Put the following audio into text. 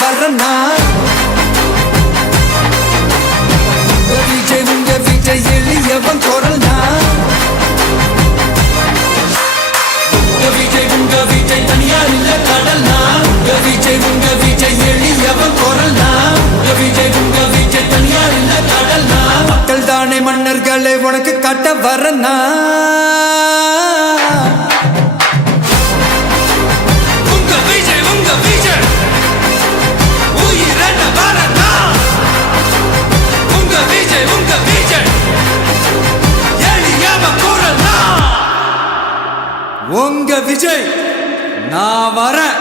வரனா உங்க விஜய் எளியவன் குரல்னா உங்க விஜய் தனியார் இல்ல கடல்னா உங்க விஜய் எளியவன் குரல்னா உங்க விஜய் தனியார் இல்ல கடல்னா மக்கள் தானே மன்னர்களை உனக்கு காட்ட வரனா உங்க விஜய் நான் வரேன்.